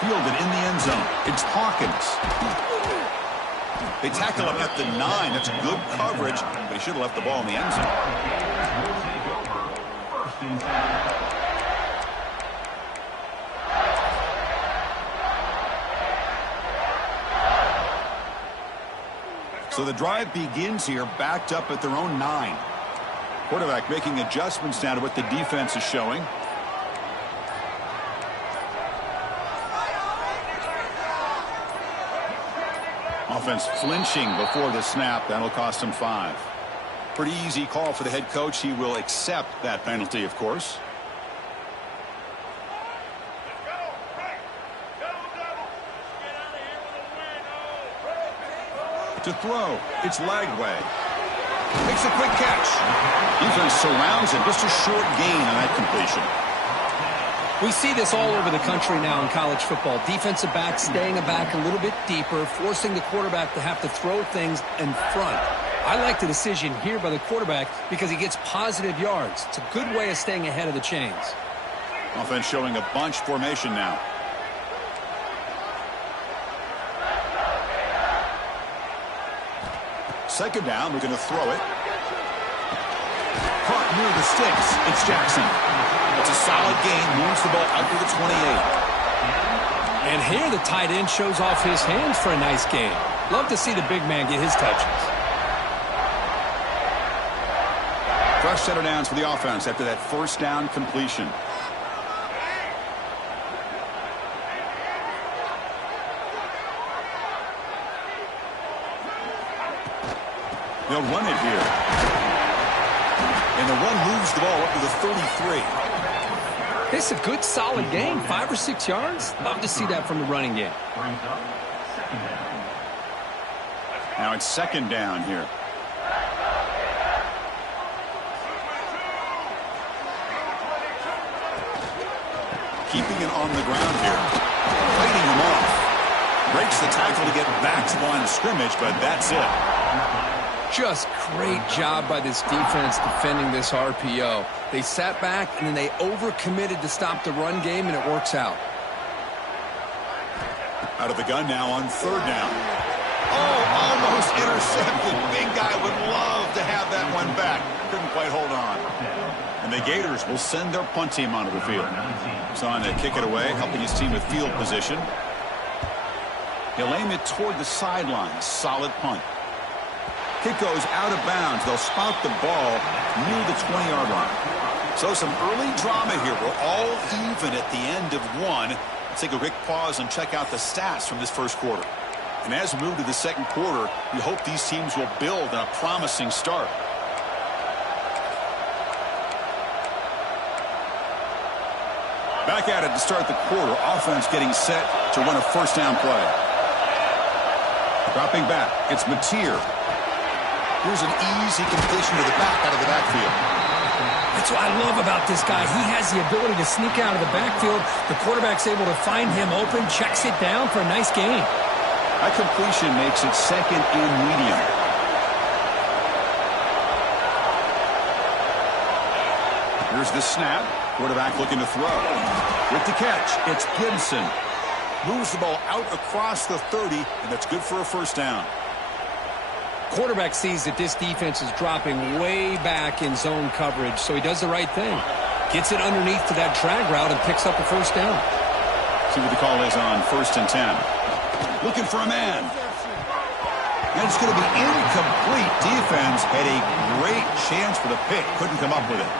Fielded in the end zone. It's Hawkins. They tackle him at the 9. That's good coverage, but he should have left the ball in the end zone. So the drive begins here, backed up at their own 9. Quarterback making adjustments now to what the defense is showing. Offense flinching before the snap. That'll cost him 5. Pretty easy call for the head coach. He will accept that penalty, of course. To throw, it's Lagway. Makes a quick catch. Defense surrounds him. Just a short gain on that completion. We see this all over the country now in college football. Defensive backs staying back a little bit deeper, forcing the quarterback to have to throw things in front. I like the decision here by the quarterback because he gets positive yards. It's a good way of staying ahead of the chains. Offense showing a bunch formation now. Second down, we're going to throw it. Caught near the sticks. It's Jackson. It's a solid gain. Moves the ball out to the 28. And here the tight end shows off his hands for a nice gain. Love to see the big man get his touches. Fresh set of downs for the offense after that first down completion. They'll run it here. And the run moves the ball up to the 33. This is a good, solid game. 5 or 6 yards. Love to see that from the running game. Now it's second down here. Keeping it on the ground here. Fighting him off. Breaks the tackle to get back to the line of scrimmage, but that's it. Just great job by this defense defending this RPO. They sat back and then they overcommitted to stop the run game, and it works out. Out of the gun now on third down. Oh, almost intercepted. Big guy would love to have that one back. Couldn't quite hold on. And the Gators will send their punt team onto the field. He's on to kick it away, helping his team with field position. He'll aim it toward the sideline. Solid punt. Kick goes out of bounds. They'll spot the ball near the 20-yard line. So some early drama here. We're all even at the end of one. Let's take a quick pause and check out the stats from this first quarter. And as we move to the second quarter, we hope these teams will build on a promising start. Back at it to start the quarter. Offense getting set to run a first down play. Dropping back. It's Mateer. Here's an easy completion to the back out of the backfield. That's what I love about this guy. He has the ability to sneak out of the backfield. The quarterback's able to find him open, checks it down for a nice gain. That completion makes it second and medium. Here's the snap. Quarterback looking to throw. With the catch, it's Gibson. Moves the ball out across the 30, and that's good for a first down. Quarterback sees that this defense is dropping way back in zone coverage, so he does the right thing. Gets it underneath to that drag route and picks up a first down. See what the call is on 1st and 10. Looking for a man. And it's going to be incomplete. Defense had a great chance for the pick. Couldn't come up with it.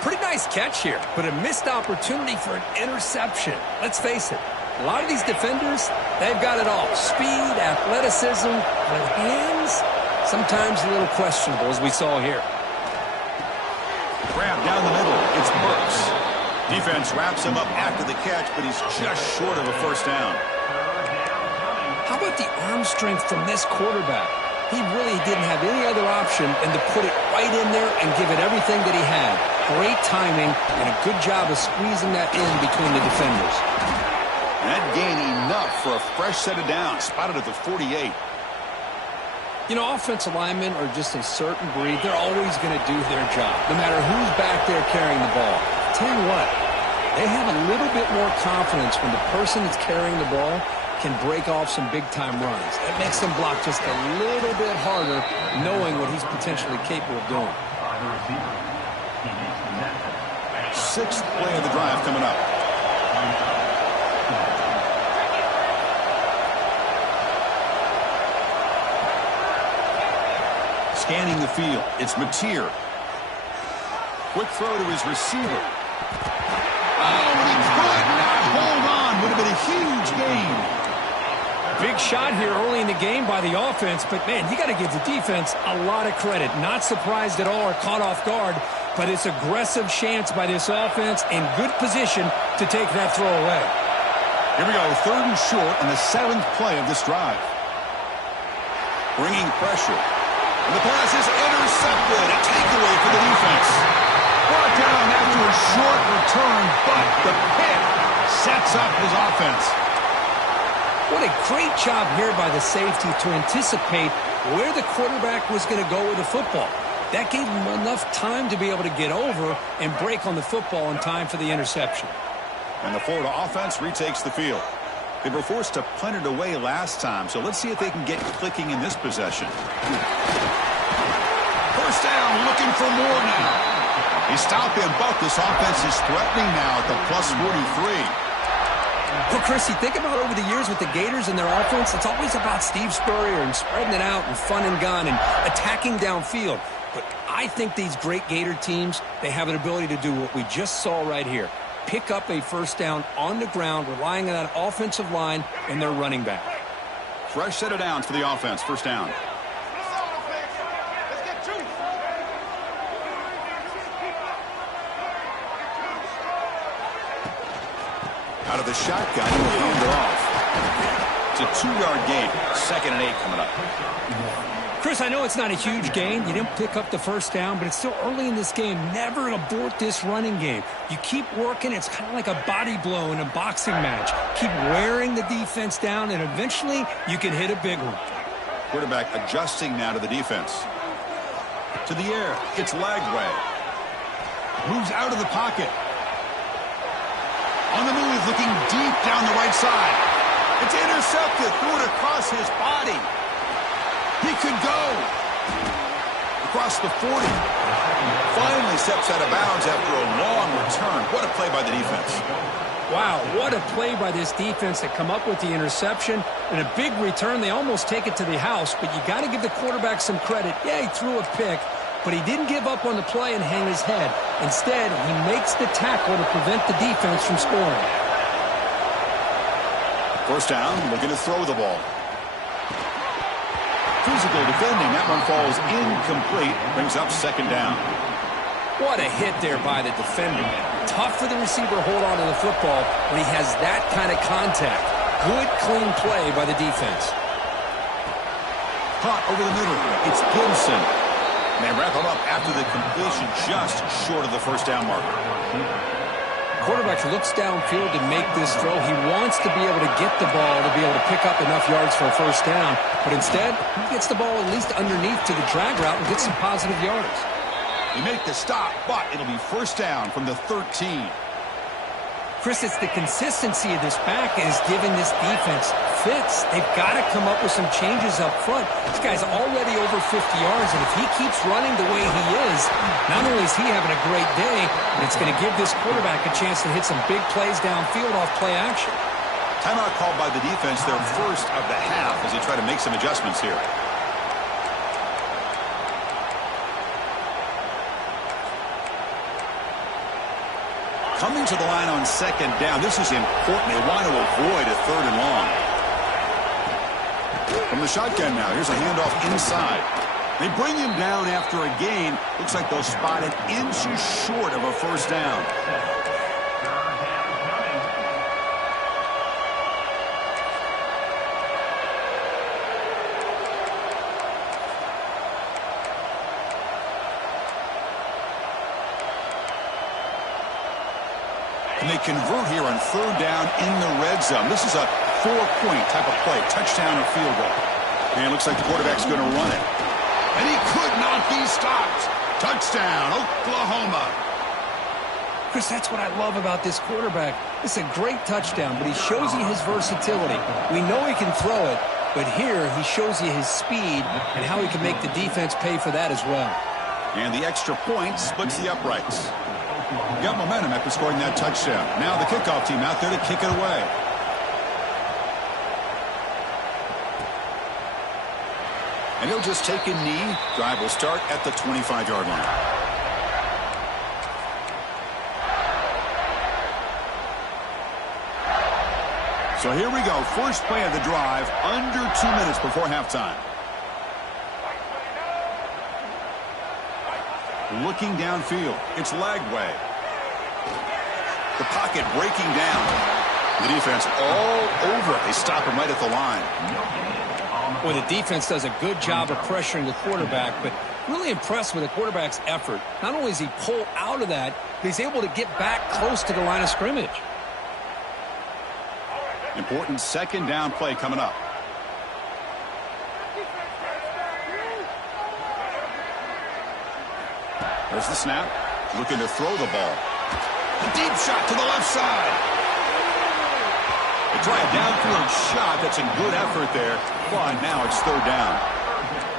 Pretty nice catch here, but a missed opportunity for an interception. Let's face it. A lot of these defenders, they've got it all. Speed, athleticism, but hands, sometimes a little questionable, as we saw here. Grab down the middle. It's Burks. Defense wraps him up after the catch, but he's just short of a first down. How about the arm strength from this quarterback? He really didn't have any other option than to put it right in there and give it everything that he had. Great timing and a good job of squeezing that in between the defenders. That gain enough for a fresh set of downs. Spotted at the 48. You know, offensive linemen are just a certain breed. They're always going to do their job, no matter who's back there carrying the ball. Tell you what, They have a little bit more confidence when the person that's carrying the ball can break off some big-time runs. That makes them block just a little bit harder, knowing what he's potentially capable of doing. Sixth play of the drive coming up. Scanning the field, it's Mateer. Quick throw to his receiver. Oh, and he could not hold on. Would have been a huge gain. Big shot here early in the game by the offense, but, man, you got to give the defense a lot of credit. Not surprised at all or caught off guard, but it's aggressive chance by this offense in good position to take that throw away. Here we go, 3rd and short on the 7th play of this drive. Bringing pressure. And the pass is intercepted. A takeaway for the defense. Brought down after a short return, but the pick sets up his offense. What a great job here by the safety to anticipate where the quarterback was going to go with the football. That gave him enough time to be able to get over and break on the football in time for the interception. And the Florida offense retakes the field. They were forced to punt it away last time, so let's see if they can get clicking in this possession. First down, looking for more now. He stopped him, but this offense is threatening now at the plus 43. Well, Chris, you think about over the years with the Gators and their offense, it's always about Steve Spurrier and spreading it out and fun and gun and attacking downfield. But I think these great Gator teams, they have an ability to do what we just saw right here. Pick up a first down on the ground, relying on that offensive line and their running back. Fresh set of downs for the offense. First down. Out of the shotgun, he'll hand it off. It's a 2-yard gain. 2nd and 8 coming up. Chris, I know it's not a huge gain. You didn't pick up the first down, but it's still early in this game. Never abort this running game. You keep working. It's kind of like a body blow in a boxing match. Keep wearing the defense down, and eventually you can hit a big one. Quarterback adjusting now to the defense. To the air. It's Lagway. Moves out of the pocket. On the move, looking deep down the right side. It's intercepted. Threw it across his body. He could go. Across the 40. Finally steps out of bounds after a long return. What a play by the defense. Wow, what a play by this defense to come up with the interception. And a big return. They almost take it to the house, but you got to give the quarterback some credit. Yeah, he threw a pick, but he didn't give up on the play and hang his head. Instead, he makes the tackle to prevent the defense from scoring. First down, looking to throw the ball. Physical defending. That one falls incomplete. Brings up 2nd down. What a hit there by the defender. Tough for the receiver to hold on to the football when he has that kind of contact. Good, clean play by the defense. Caught over the middle. It's Gibson. And they wrap him up after the completion just short of the first down marker. Quarterback looks downfield to make this throw. He wants to be able to get the ball to be able to pick up enough yards for a first down. But instead, he gets the ball at least underneath to the drag route and gets some positive yards. You make the stop, but it'll be first down from the 13. Chris, it's the consistency of this back is giving this defense fits. They've got to come up with some changes up front. This guy's already over 50 yards, and if he keeps running the way he is, not only is he having a great day, but it's going to give this quarterback a chance to hit some big plays downfield off play action. Timeout called by the defense, their first of the half, as they try to make some adjustments here. Coming to the line on 2nd down. This is important. They want to avoid a 3rd and long. From the shotgun now, here's a handoff inside. They bring him down after a gain. Looks like they'll spot it inches short of a first down. And they convert here on 3rd down in the red zone. This is a 4-point type of play, touchdown or field goal. And it looks like the quarterback's going to run it. And he could not be stopped. Touchdown, Oklahoma. Chris, that's what I love about this quarterback. It's a great touchdown, but he shows you his versatility. We know he can throw it, but here he shows you his speed and how he can make the defense pay for that as well. And the extra point splits the uprights. Got momentum after scoring that touchdown. Now the kickoff team out there to kick it away. And he'll just take a knee. Drive will start at the 25-yard line. So here we go. First play of the drive, under 2 minutes before halftime. Looking downfield. It's Lagway. The pocket breaking down. The defense all over it. They stop him right at the line. Well, the defense does a good job of pressuring the quarterback, but really impressed with the quarterback's effort. Not only does he pull out of that, but he's able to get back close to the line of scrimmage. Important second down play coming up. There's the snap. Looking to throw the ball. A deep shot to the left side. They try a downfield shot. That's a good effort there. But now it's third down.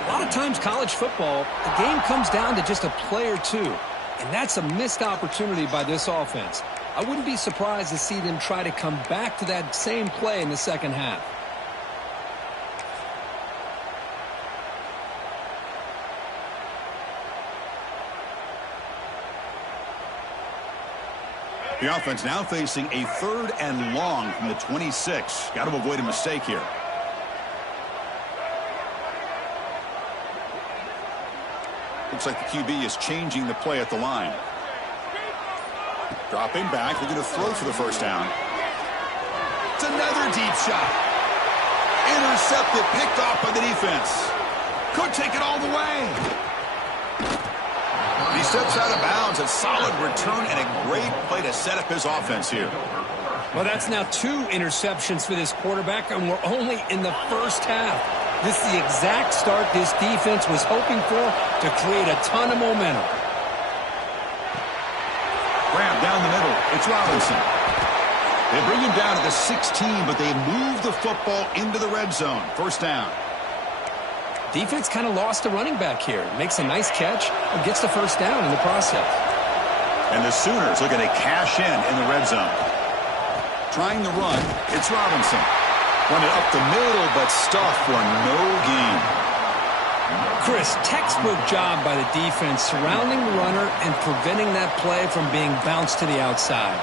A lot of times college football, the game comes down to just a play or two. And that's a missed opportunity by this offense. I wouldn't be surprised to see them try to come back to that same play in the second half. The offense now facing a third and long from the 26. Got to avoid a mistake here. Looks like the QB is changing the play at the line. Dropping back, looking to throw for the first down. It's another deep shot. Intercepted, picked off by the defense. Could take it all the way. He steps out of bounds. A solid return and a great play to set up his offense here. Well, that's now 2 interceptions for this quarterback, and we're only in the first half. This is the exact start this defense was hoping for to create a ton of momentum. Grab down the middle. It's Robinson. They bring him down to the 16, but they move the football into the red zone. First down. Defense kind of lost a running back here. Makes a nice catch and gets the first down in the process. And the Sooners looking to cash in the red zone. Trying the run. It's Robinson. Running up the middle, but stuffed for no gain. Chris, textbook job by the defense surrounding the runner and preventing that play from being bounced to the outside.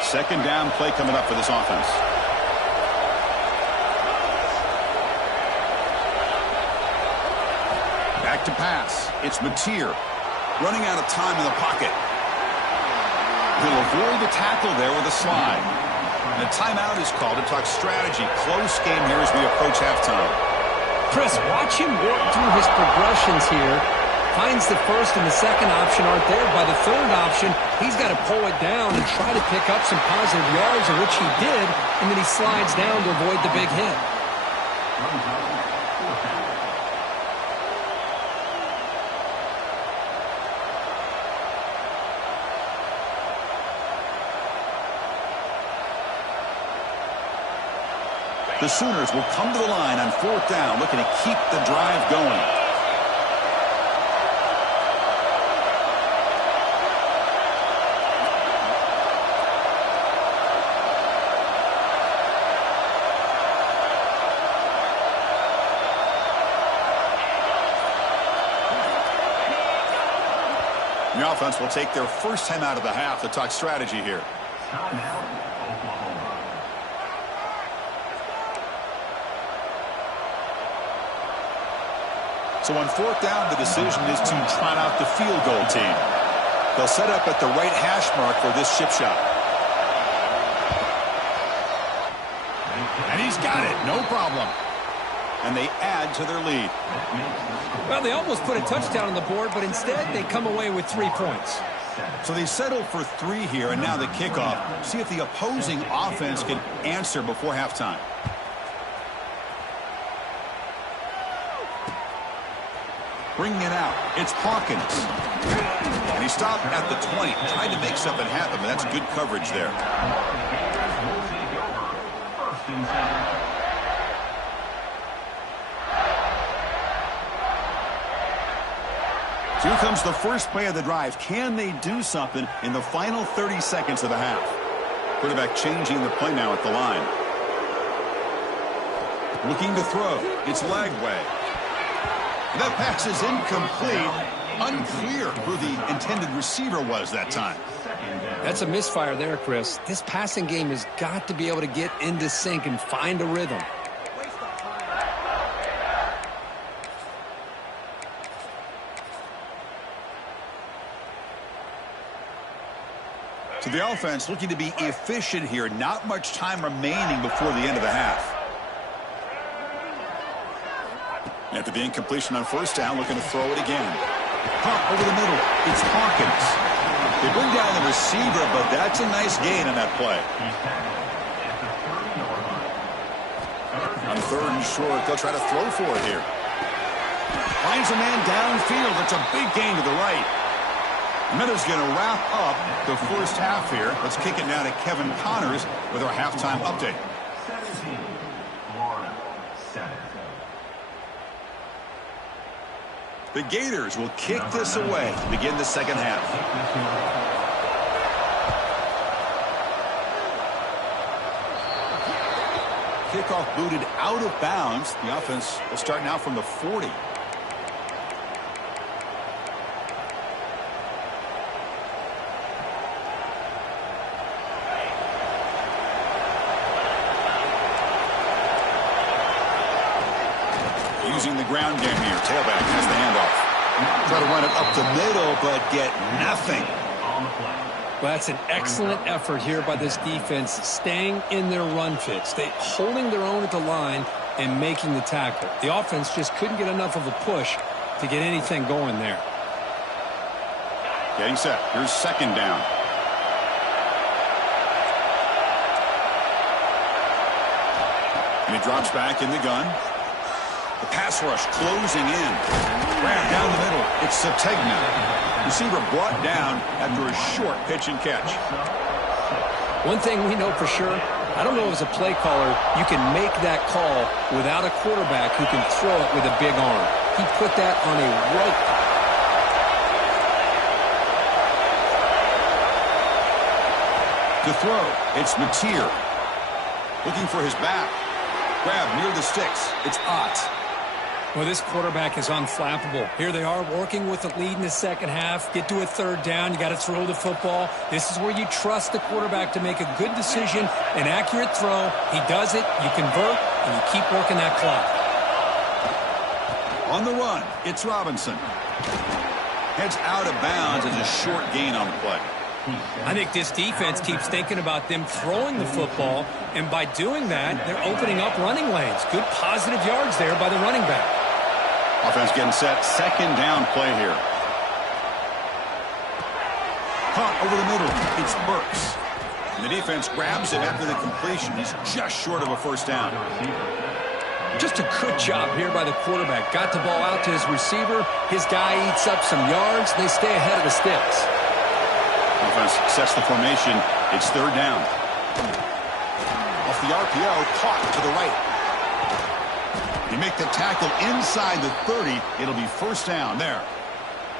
Second down play coming up for this offense. Back to pass. It's Mateer. Running out of time in the pocket. He'll avoid the tackle there with a slide. And a timeout is called to talk strategy. Close game here as we approach halftime. Chris, watch him work through his progressions here. Finds the first and the second option aren't there. By the third option, he's got to pull it down and try to pick up some positive yards, of which he did, and then he slides down to avoid the big hit. The Sooners will come to the line on fourth down, looking to keep the drive going. The offense will take their first time out of the half to talk strategy here. So on fourth down, the decision is to trot out the field goal team. They'll set up at the right hash mark for this chip shot. And he's got it, no problem. And they add to their lead. Well, they almost put a touchdown on the board, but instead they come away with 3 points. So they settled for 3 here, and now the kickoff. See if the opposing offense can answer before halftime. Bringing it out, it's Hawkins. And he stopped at the 20, tried to make something happen, but that's good coverage there. Here comes the first play of the drive. Can they do something in the final 30 seconds of the half? Quarterback changing the play now at the line. Looking to throw. It's Lagway. That pass is incomplete. Unclear who the intended receiver was that time. That's a misfire there, Chris. This passing game has got to be able to get into sync and find a rhythm. So the offense looking to be efficient here. Not much time remaining before the end of the half. After the incompletion on first down, looking to throw it again. Pump over the middle. It's Hawkins. They bring down the receiver, but that's a nice gain on that play. On 3rd and short, they'll try to throw for it here. Finds a man downfield. It's a big gain to the right. Miller's going to wrap up the first half here. Let's kick it now to Kevin Connors with our halftime update. 17, Florida, 7. The Gators will kick this away to begin the second half. Kickoff booted out of bounds. The offense will start now from the 40. Using the ground game here. Tailback has the handoff. Try to run it up the middle, but get nothing. Well, that's an excellent effort here by this defense, staying in their run fits. They holding their own at the line and making the tackle. The offense just couldn't get enough of a push to get anything going there. Getting set. Here's second down. And he drops back in the gun. The pass rush closing in. Grab down the middle. It's Sategna. Receiver brought down after a short pitch and catch. One thing we know for sure, I don't know as a play caller, you can make that call without a quarterback who can throw it with a big arm. He put that on a rope. To throw, it's Mateer. Looking for his back. Grab near the sticks. It's Ott. Well, this quarterback is unflappable. Here they are working with the lead in the second half. Get to a third down. You got to throw the football. This is where you trust the quarterback to make a good decision, an accurate throw. He does it. You convert, and you keep working that clock. On the run, it's Robinson. Heads out of bounds as a short gain on the play. I think this defense keeps thinking about them throwing the football, and by doing that, they're opening up running lanes. Good positive yards there by the running back. Offense getting set. Second down play here. Caught over the middle. It's Burks. And the defense grabs him after the completion. He's just short of a first down. Just a good job here by the quarterback. Got the ball out to his receiver. His guy eats up some yards. They stay ahead of the sticks. Offense sets the formation. It's third down. Off the RPO, caught to the right. You make the tackle inside the 30. It'll be first down there.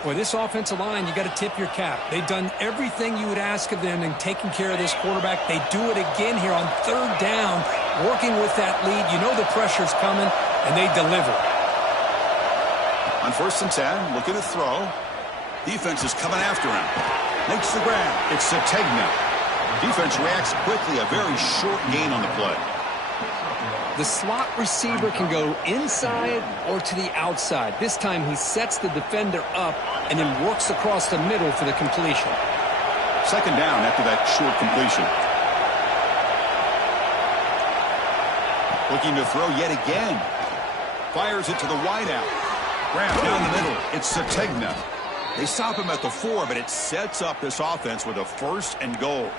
Boy, this offensive line, you got to tip your cap. They've done everything you would ask of them in taking care of this quarterback. They do it again here on third down, working with that lead. You know the pressure's coming, and they deliver. On 1st and 10, looking to throw. Defense is coming after him. Makes the grab. It's Sategna. Defense reacts quickly. A very short gain on the play. The slot receiver can go inside or to the outside. This time he sets the defender up and then works across the middle for the completion. Second down after that short completion. Looking to throw yet again. Fires it to the wideout. Grab down the middle. It's Sategna. They stop him at the 4, but it sets up this offense with a 1st and goal.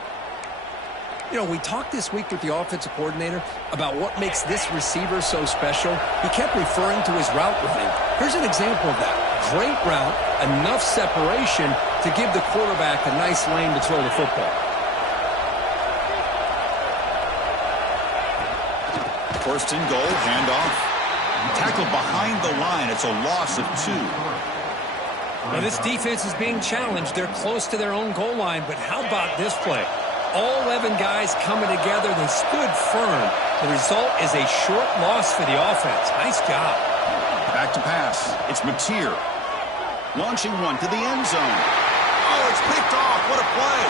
You know, we talked this week with the offensive coordinator about what makes this receiver so special. He kept referring to his route running. Here's an example of that. Great route, enough separation to give the quarterback a nice lane to throw the football. First and goal, handoff. Tackled behind the line. It's a loss of 2. Now this defense is being challenged. They're close to their own goal line, but how about this play? All 11 guys coming together. They stood firm. The result is a short loss for the offense. Nice job. Back to pass. It's Mateer. Launching one to the end zone. Oh, it's picked off. What a play.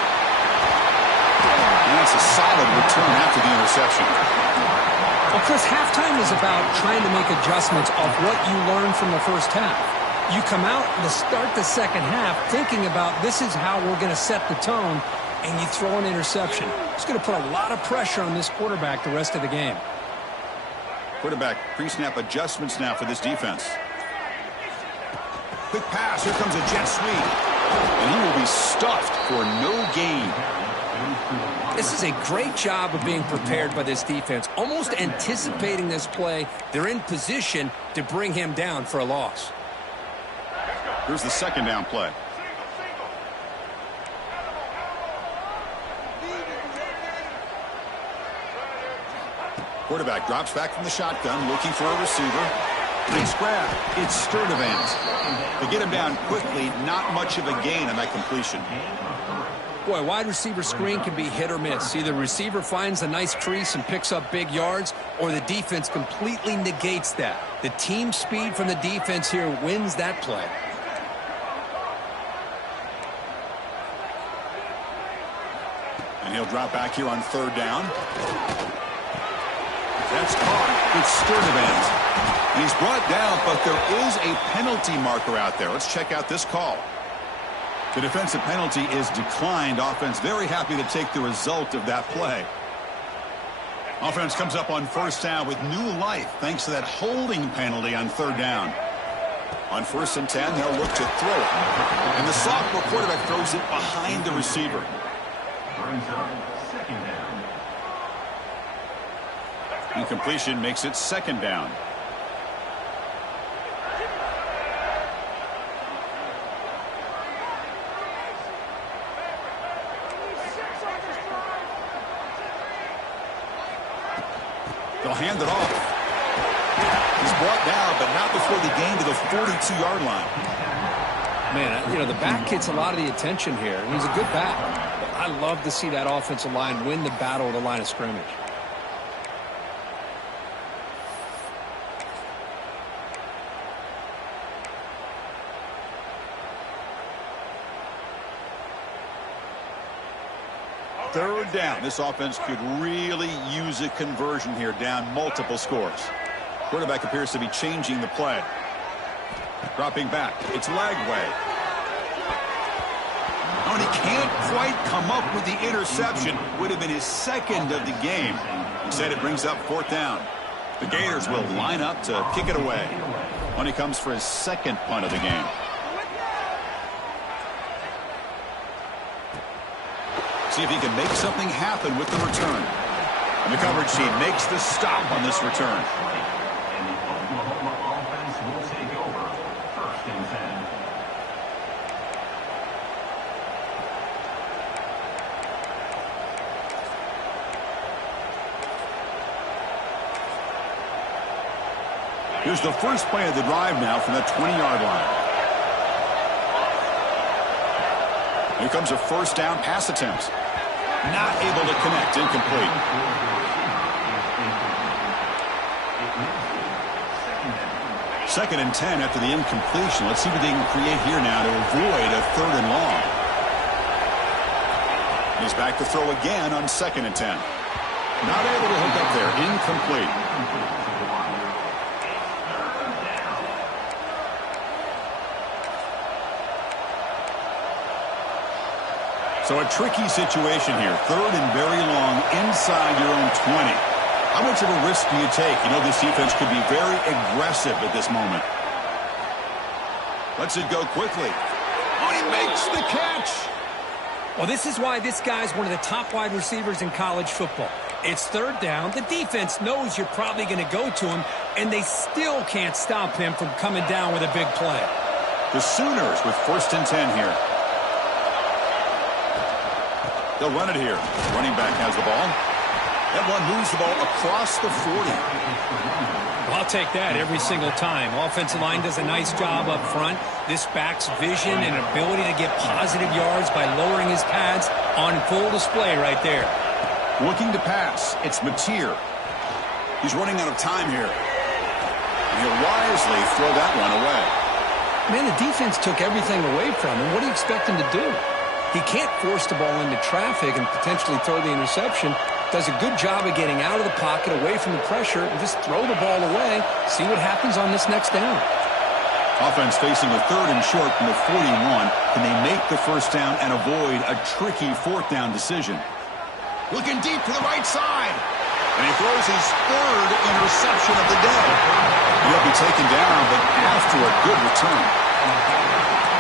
And that's a solid return after the interception. Well, Chris, halftime is about trying to make adjustments of what you learned from the first half. You come out to start the second half thinking about this is how we're going to set the tone, and you throw an interception. It's going to put a lot of pressure on this quarterback the rest of the game. Quarterback pre-snap adjustments now for this defense. Quick pass. Here comes a jet sweep. And he will be stuffed for no gain. This is a great job of being prepared by this defense. Almost anticipating this play. They're in position to bring him down for a loss. Here's the second down play. Quarterback drops back from the shotgun, looking for a receiver. Nice grab. It's Sturdivant. They get him down quickly. Not much of a gain on that completion. Boy, wide receiver screen can be hit or miss. Either the receiver finds a nice crease and picks up big yards, or the defense completely negates that. The team speed from the defense here wins that play. And he'll drop back here on 3rd down. That's caught. It's Sturdivant. And he's brought down, but there is a penalty marker out there. Let's check out this call. The defensive penalty is declined. Offense very happy to take the result of that play. Offense comes up on 1st down with new life thanks to that holding penalty on 3rd down. On 1st and 10, they'll look to throw it. And the sophomore quarterback throws it behind the receiver. Incompletion makes it 2nd down. They'll hand it off. He's brought down, but not before the gain to the 42-yard line. Man, you know, the back gets a lot of the attention here. And he's a good back. But I love to see that offensive line win the battle of the line of scrimmage. Third down. This offense could really use a conversion here, down multiple scores. Quarterback appears to be changing the play. Dropping back. It's Lagway. Oh, and he can't quite come up with the interception. Would have been his 2nd of the game. Instead, it brings up 4th down. The Gators will line up to kick it away when he comes for his 2nd punt of the game. See if he can make something happen with the return. And the coverage team makes the stop on this return. And the Oklahoma offense will take over 1st and 10. Here's the first play of the drive now from that 20-yard line. Here comes a 1st down pass attempt. Not able to connect. Incomplete. 2nd and 10 after the incompletion. Let's see what they can create here now to avoid a 3rd and long. He's back to throw again on 2nd and 10. Not able to hook up there. Incomplete. So a tricky situation here. 3rd and very long inside your own 20. How much of a risk do you take? You know, this defense could be very aggressive at this moment. Lets it go quickly. Oh, he makes the catch. Well, this is why this guy's one of the top wide receivers in college football. It's third down. The defense knows you're probably going to go to him, and they still can't stop him from coming down with a big play. The Sooners with 1st and 10 here. They'll run it here. Running back has the ball. That one moves the ball across the 40. Well, I'll take that every single time. Offensive line does a nice job up front. This back's vision and ability to get positive yards by lowering his pads on full display right there. Looking to pass. It's Mateer. He's running out of time here. And he'll wisely throw that one away. Man, the defense took everything away from him. What do you expect him to do? He can't force the ball into traffic and potentially throw the interception. Does a good job of getting out of the pocket, away from the pressure, and just throw the ball away. See what happens on this next down. Offense facing a 3rd and short from the 41. Can they make the 1st down and avoid a tricky 4th down decision? Looking deep to the right side. And he throws his 3rd interception of the day. He'll be taken down, but after a good return.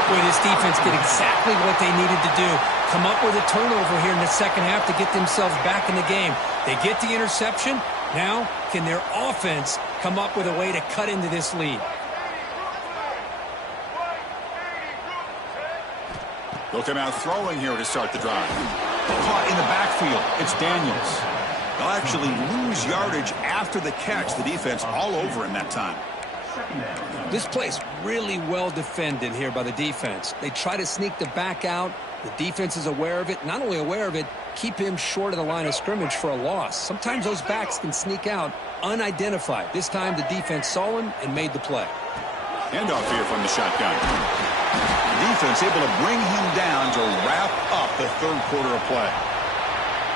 Boy, this defense did exactly what they needed to do. Come up with a turnover here in the second half to get themselves back in the game. They get the interception. Now, can their offense come up with a way to cut into this lead? They'll come out throwing here to start the drive. Caught in the backfield. It's Daniels. They'll actually lose yardage after the catch. The defense all over him that time. This play's really well defended here by the defense. They try to sneak the back out. The defense is aware of it. Not only aware of it, keep him short of the line of scrimmage for a loss. Sometimes those backs can sneak out unidentified. This time the defense saw him and made the play. Handoff here from the shotgun. The defense able to bring him down to wrap up the 3rd quarter of play.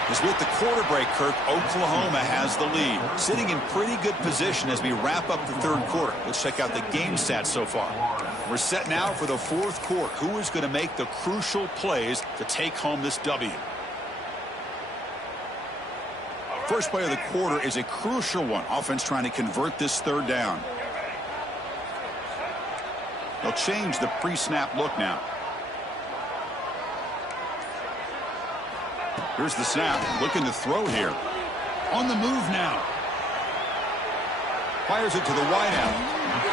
As with the quarter break, Kirk, Oklahoma has the lead. Sitting in pretty good position as we wrap up the 3rd quarter. Let's check out the game stats so far. We're set now for the 4th quarter. Who is going to make the crucial plays to take home this W? First play of the quarter is a crucial one. Offense trying to convert this 3rd down. They'll change the pre-snap look now. Here's the snap. Looking to throw here. On the move now. Fires it to the wideout.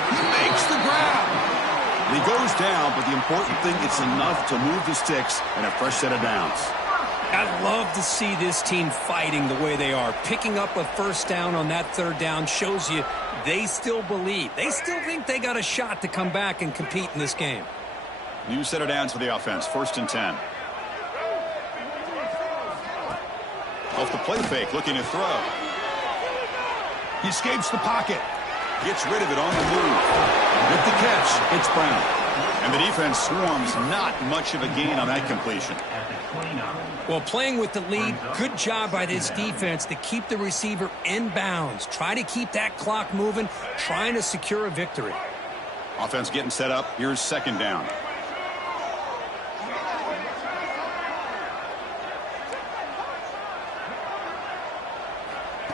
He makes the grab. He goes down, but the important thing, it's enough to move the sticks and a fresh set of downs. I love to see this team fighting the way they are. Picking up a 1st down on that 3rd down shows you they still believe. They still think they got a shot to come back and compete in this game. New set of downs for the offense. 1st and 10. Off the play fake, looking to throw. He escapes the pocket. Gets rid of it on the move. With the catch, it's Brown. And the defense swarms, not much of a gain on that completion. Well, playing with the lead, good job by this defense to keep the receiver in bounds. Try to keep that clock moving, trying to secure a victory. Offense getting set up. Here's 2nd down.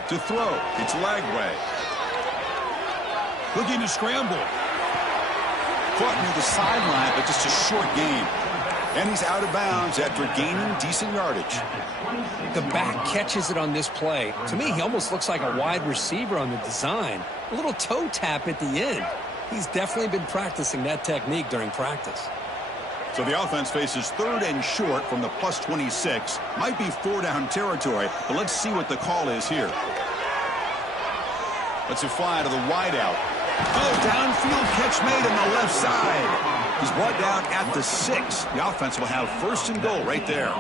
To throw, it's Lagway. Looking to scramble. Caught near the sideline, but just a short gain. And he's out of bounds after gaining decent yardage. The back catches it on this play. To me, he almost looks like a wide receiver on the design. A little toe tap at the end. He's definitely been practicing that technique during practice. So the offense faces 3rd and short from the +26. Might be 4-down territory, but let's see what the call is here. Let's fly to the wideout. Oh, downfield catch made on the left side. He's brought down at the 6. The offense will have 1st and goal right there.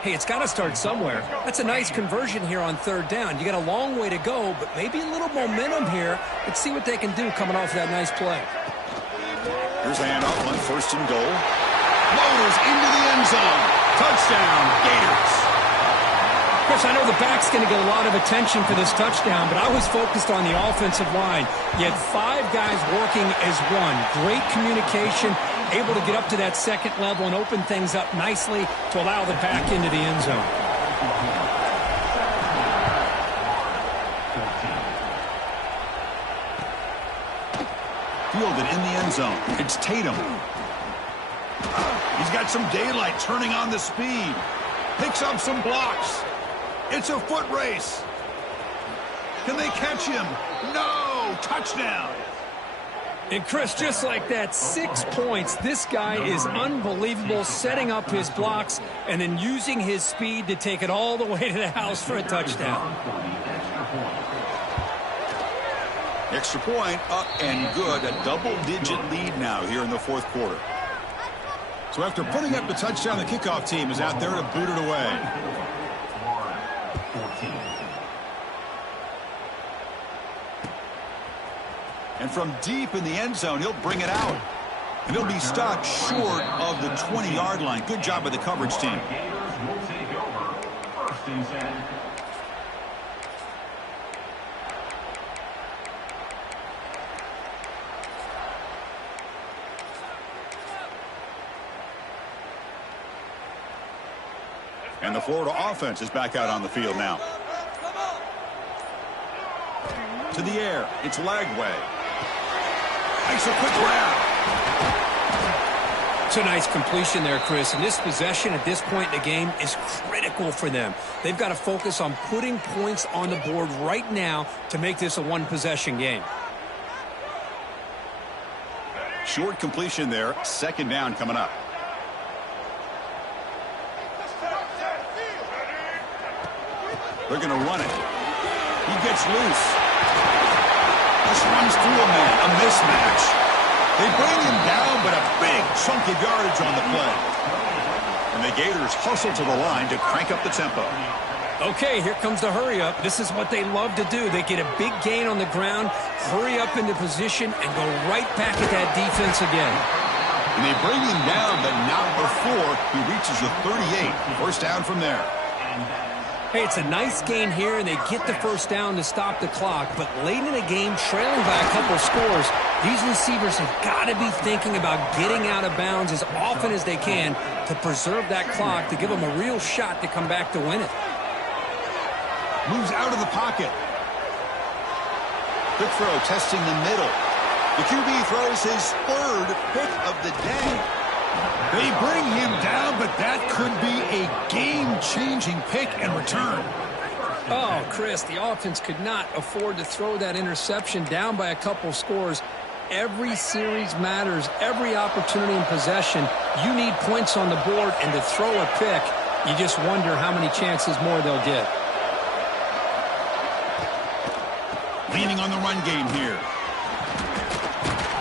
Hey, it's got to start somewhere. That's a nice conversion here on 3rd down. You got a long way to go, but maybe a little momentum here. Let's see what they can do coming off that nice play. Here's a handoff on 1st and goal. Motors into the end zone. Touchdown, Gators. Chris, I know the back's going to get a lot of attention for this touchdown, but I was focused on the offensive line. You had 5 guys working as one. Great communication, able to get up to that 2nd level and open things up nicely to allow the back into the end zone. Fielded in the end zone. It's Tatum. He's got some daylight, turning on the speed. Picks up some blocks. It's a foot race. Can they catch him? No! Touchdown! And Chris, just like that, 6 points. This guy is unbelievable, setting up his blocks and then using his speed to take it all the way to the house for a touchdown. Extra point, up and good. A double-digit lead now here in the fourth quarter. So after putting up the touchdown, the kickoff team is out there to boot it away. And from deep in the end zone, he'll bring it out. And he'll be stopped short of the 20-yard line. Good job by the coverage team. Gators will take over. First and 10. And the Florida offense is back out on the field now. To the air. It's Lagway. Makes a quick grab. It's a nice completion there, Chris. And this possession at this point in the game is critical for them. They've got to focus on putting points on the board right now to make this a one-possession game. Short completion there. Second down coming up. They're going to run it. He gets loose. Just runs through a man. A mismatch. They bring him down, but a big chunk of yardage on the play. And the Gators hustle to the line to crank up the tempo. Okay, here comes the hurry up. This is what they love to do. They get a big gain on the ground, hurry up into position, and go right back at that defense again. And they bring him down, but not before he reaches the 38. First down from there. Hey, it's a nice gain here, and they get the first down to stop the clock. But late in the game, trailing by a couple scores, these receivers have got to be thinking about getting out of bounds as often as they can to preserve that clock, to give them a real shot to come back to win it. Moves out of the pocket. Quick throw, testing the middle. The QB throws his third pick of the day. They bring him down, but that could be a game-changing pick and return. Oh, Chris, the offense could not afford to throw that interception down by a couple scores. Every series matters. Every opportunity in possession, you need points on the board, and to throw a pick, you just wonder how many chances more they'll get. Leaning on the run game here.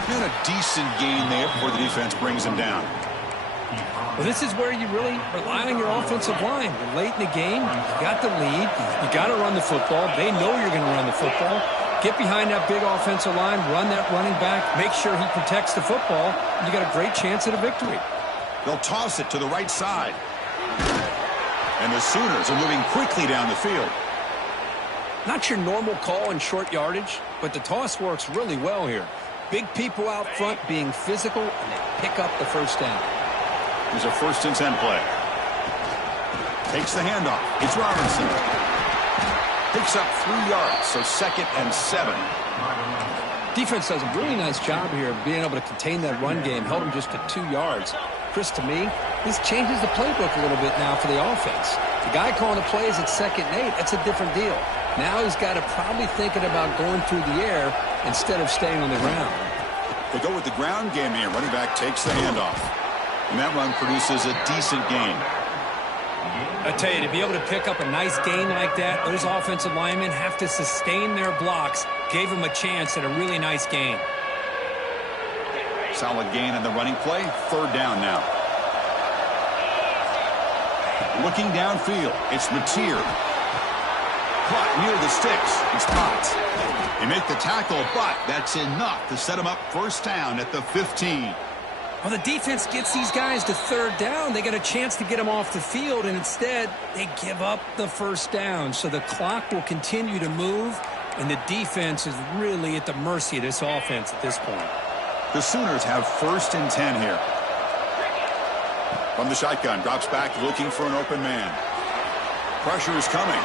And a decent gain there before the defense brings him down. Well, this is where you really rely on your offensive line. You're late in the game. You got the lead. You got to run the football. They know you're going to run the football. Get behind that big offensive line. Run that running back. Make sure he protects the football. You got a great chance at a victory. They'll toss it to the right side. And the Sooners are moving quickly down the field. Not your normal call in short yardage, but the toss works really well here. Big people out front being physical, and they pick up the first down. Here's a 1st and 10 play. Takes the handoff. It's Robinson. Picks up 3 yards, so 2nd and 7. Defense does a really nice job here of being able to contain that run game. Held him just to 2 yards. Chris, to me, this changes the playbook a little bit now for the offense. The guy calling the plays at 2nd and 8, that's a different deal. Now he's got to probably thinking about going through the air instead of staying on the ground. They go with the ground game here. Running back takes the handoff. And that run produces a decent gain. I tell you, to be able to pick up a nice gain like that, those offensive linemen have to sustain their blocks. Gave them a chance at a really nice gain. Solid gain in the running play. 3rd down now. Looking downfield, it's Mateer. Caught near the sticks. It's Potts. They make the tackle, but that's enough to set him up 1st down at the 15. Well, the defense gets these guys to 3rd down. They got a chance to get them off the field, and instead they give up the 1st down. So the clock will continue to move, and the defense is really at the mercy of this offense at this point. The Sooners have 1st and 10 here. From the shotgun, drops back looking for an open man. Pressure is coming.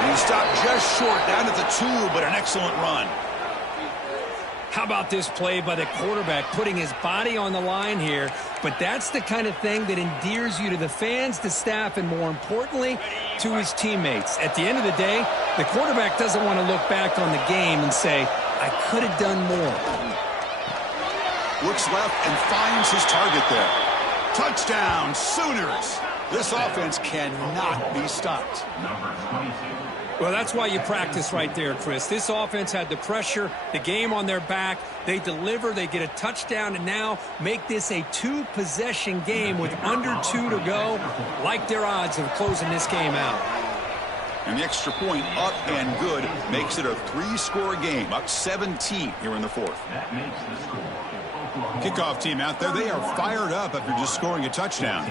And he stopped just short down at the 2, but an excellent run. How about this play by the quarterback, putting his body on the line here? But that's the kind of thing that endears you to the fans, the staff, and more importantly, to his teammates. At the end of the day, the quarterback doesn't want to look back on the game and say, I could have done more. Looks left and finds his target there. Touchdown, Sooners. This offense cannot be stopped. Number 22. Well, that's why you practice right there, Chris. This offense had the pressure, the game on their back. They deliver, they get a touchdown, and now make this a two-possession game with under 2 to go. Like their odds of closing this game out. And the extra point up and good makes it a 3-score game, up 17 here in the fourth. That makes the score. Kickoff team out there, they are fired up after just scoring a touchdown.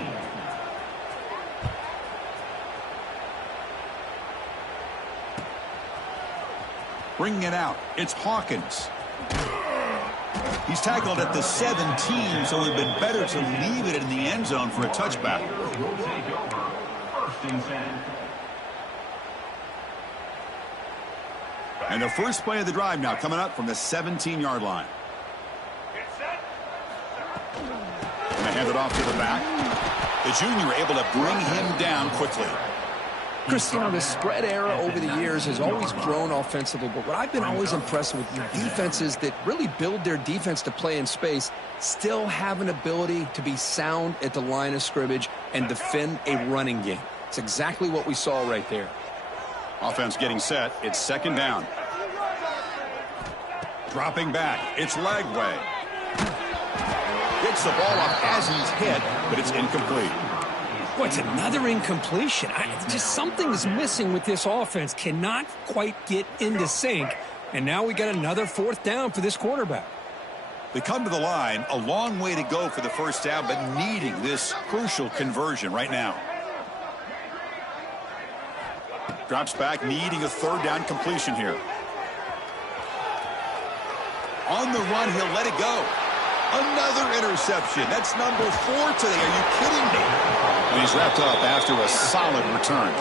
Bringing it out, it's Hawkins. He's tackled at the 17, so it would have been better to leave it in the end zone for a touchback. Will take over. First and 10. And the first play of the drive now coming up from the 17-yard line. And they hand it off to the back. The junior able to bring him down quickly. Chris, you know, the spread era over the years has always grown offensively, but what I've been always impressed with the defenses that really build their defense to play in space still have an ability to be sound at the line of scrimmage and defend a running game. It's exactly what we saw right there. Offense getting set. It's second down. Dropping back. It's Lagway. Gets the ball off as he's hit, but it's incomplete. Boy, it's another incompletion. Just something is missing with this offense. Cannot quite get into sync. And now we got another fourth down for this quarterback. They come to the line. A long way to go for the first down, but needing this crucial conversion right now. Drops back, needing a third down completion here. On the run, he'll let it go. Another interception. That's number 4 today. Are you kidding me? And he's wrapped up after a solid return.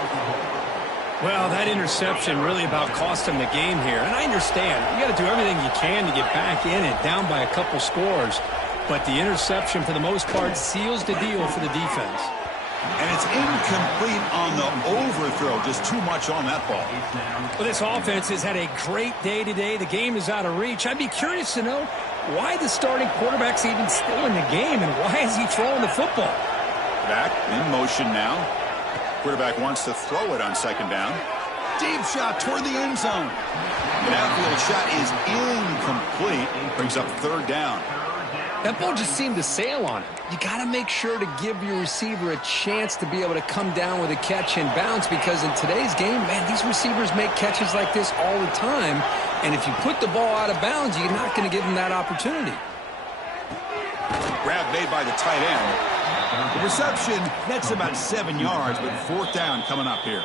Well, that interception really about cost him the game here. And I understand. You got to do everything you can to get back in it, down by a couple scores. But the interception, for the most part, seals the deal for the defense. And it's incomplete on the overthrow. Just too much on that ball. Well, this offense has had a great day today. The game is out of reach. I'd be curious to know why the starting quarterback's even still in the game and why is he throwing the football? Back in motion now. Quarterback wants to throw it on second down. Deep shot toward the end zone. An outfield shot is incomplete. Brings up third down. That ball just seemed to sail on it. You got to make sure to give your receiver a chance to be able to come down with a catch and bounce, because in today's game, man, these receivers make catches like this all the time. And if you put the ball out of bounds, you're not going to give them that opportunity. Grab made by the tight end. The reception, that's about 7 yards, but fourth down coming up here.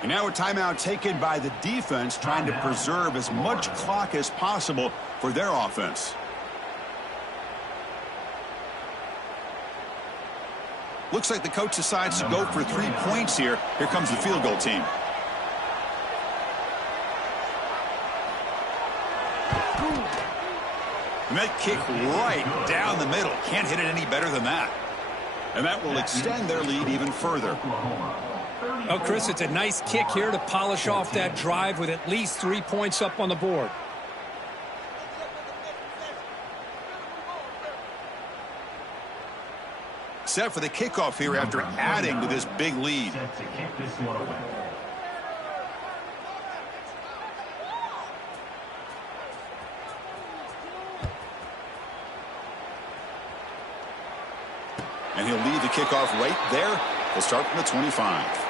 And now a timeout taken by the defense, trying to preserve as much clock as possible for their offense. Looks like the coach decides to go for 3 points here. Here comes the field goal team. And that kick right down the middle. Can't hit it any better than that. And that will extend their lead even further. Oh, Chris, it's a nice kick here to polish off that drive with at least 3 points up on the board. Set for the kickoff here after adding to this big lead. Set to kick this one away. And he'll lead the kickoff right there. He'll start from the 25.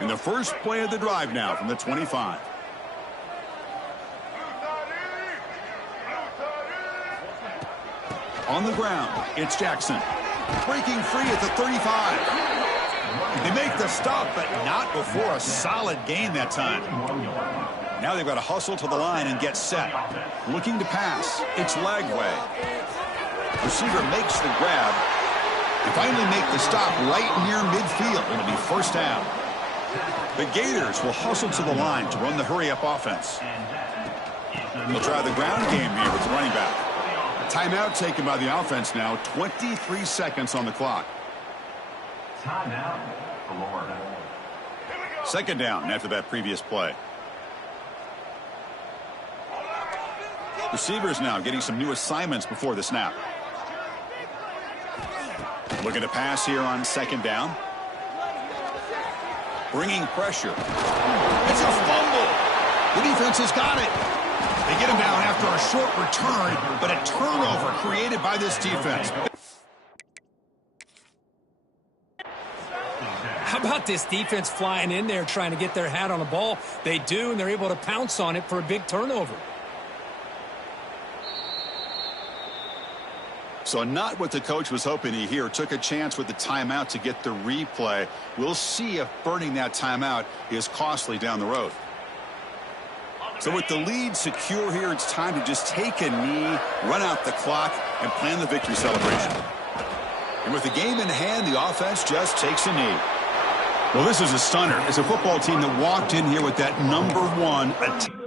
And the first play of the drive now from the 25. On the ground, it's Jackson. Breaking free at the 35. They make the stop, but not before a solid gain that time. Now they've got to hustle to the line and get set. Looking to pass. It's Lagway. Receiver makes the grab. And finally make the stop right near midfield. It'll be first down. The Gators will hustle to the line to run the hurry-up offense. They'll try the ground game here with the running back. Timeout taken by the offense now. 23 seconds on the clock. Timeout, Florida. Second down after that previous play. Receivers now getting some new assignments before the snap. Looking to pass here on second down. Bringing pressure. It's a fumble. The defense has got it. They get him down after a short return, but a turnover created by this defense. How about this defense flying in there trying to get their hat on the ball? They do, and they're able to pounce on it for a big turnover. So not what the coach was hoping to hear. Took a chance with the timeout to get the replay. We'll see if burning that timeout is costly down the road. So with the lead secure here, it's time to just take a knee, run out the clock, and plan the victory celebration. And with the game in hand, the offense just takes a knee. Well, this is a stunner. It's a football team that walked in here with that #1 attack.